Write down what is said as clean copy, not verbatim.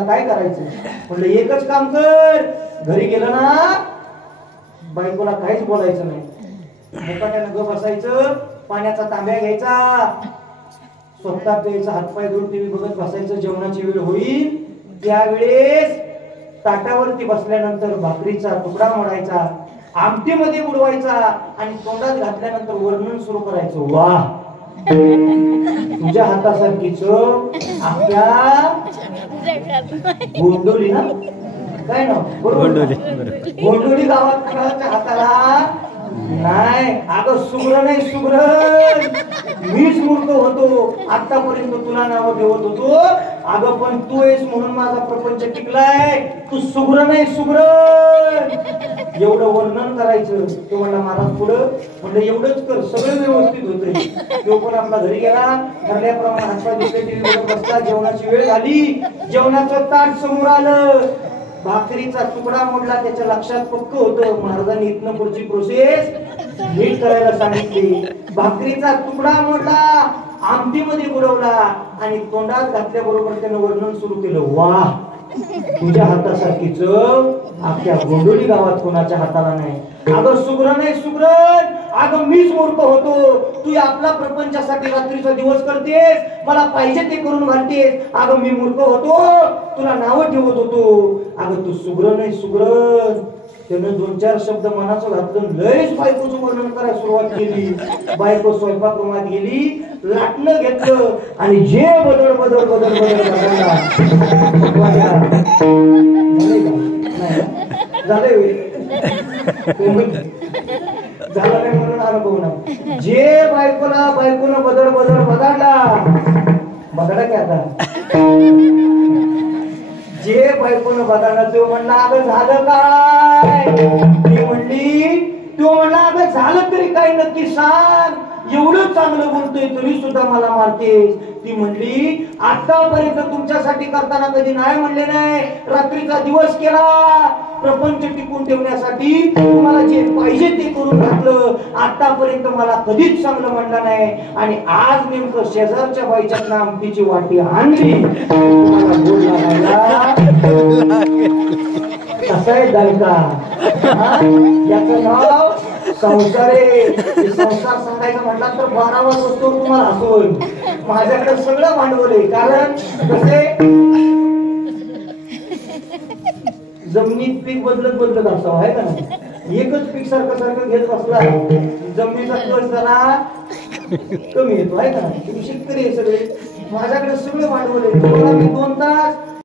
काय करायचं म्हटलं एकच काम कर, घरी गेलं ना बायकोला काहीच बोलायचं नाही, मुकाट्यानं ग बसायचं, पाण्याचा तांब्या घ्यायचा, स्वतः प्यायचा, हातपाय धुवून टीव्ही बघत बसायचं. जेवणाची वेळ होईल त्यावेळेस ताटावरती बसल्यानंतर भाकरीचा तुकडा मोडायचा, आमटीमध्ये बुडवायचा आणि तोंडात घातल्यानंतर वर्णन सुरू करायचं. वाह, तुझ्या हातासारखीच आपल्या गोंडोली ना, काय ना गोंडोली गावात हाताला नाही. अगं सुग्र नाही, सुग्र मीच मूर्ख होतो, आतापर्यंत तुला नाव ठेवत होतो. अगं पण तू आहेस म्हणून माझा प्रपंच टिकलाय, तू सुग्र नाही, सुग्र. एवढं वर्णन करायचं. तो म्हणला महाराज पुढं, म्हणलं एवढंच कर, सगळं व्यवस्थित होतंय. तो पण आपला घरी गेला, ठरल्याप्रमाणे हातपाय धुतले, टीव्ही बघत बसला. जेवणाची वेळ झाली, जेवणाचं ताट समोर आलं, भाकरीचा तुकडा मोडला. त्याच्या लक्षात पक्क होतं, महाराजांनी इथनं पुढची प्रोसेस नीट करायला सांगितली. भाकरीचा तुकडा मोडला, आमटीमध्ये बुडवला आणि तोंडात घातल्याबरोबर त्यानं वर्णन सुरू केलं. वाह, तुझ्या हातासारखी चव आपल्या गोंडोली गावात कोणाच्या हाताला नाही. अगं सुग्र नाही, सुग्र, अगं मीच मूर्ख होतो, तू आपला प्रपंचासाठी रात्रीचा दिवस करतेस, मला पाहिजे ते करून घालतेस. अगं मी मूर्ख होतो, तुला नाव ठेवत होतो. अगं तू सुग्र नाही, सुग्र. त्यानं दोन चार शब्द मनाचं घातलं, लयच बायकोचं वर्णन करायला सुरुवात केली. बायको स्वयंपाकगृहात गेली, लाटणं घेतलं आणि जे बदल बदल बदल बदल झालं नाही म्हणून अनुभव ना. जे बायकोनं बदल बदल बदलला, बघा की आता जे बायकोनं बदलला, तो म्हणला अगं झालं काय, ती म्हणली, तो म्हणला अगं झालं तरी काय नक्की सांग, एवढं चांगलं बोलतोय तरी सुद्धा मला मारतेस. ती म्हणली आतापर्यंत तुमच्यासाठी करताना कधी नाही म्हणले नाही, रात्रीचा दिवस केला प्रपंच टिकून ठेवण्यासाठी, तुम्हाला जे पाहिजे ते करून घातलं, आतापर्यंत मला कधीच चांगलं म्हणलं नाही. आणि आज नेमकं शेजारच्या बाईच्या आमटीची वाटी आणली, तुम्हाला गोड लागायला कसं आहे दायका. याचं नाव संसार आहे. संसार सांगायचं म्हटला तर 12 वाजता तुम्हाला हसवल. माझ्याकडे सगळं भांडवल आहे, कारण कसे जमिनीत पीक बदलत बदलत असावं आहे का नाही. एकच पीक सारखं सारखं घेत बसला, जमिनीचा कस जरा कमी येतो आहे का. तुम्ही शेतकरी आहे सगळे, माझ्याकडे सगळं भांडवल आहे. तुम्हाला मी 2 तास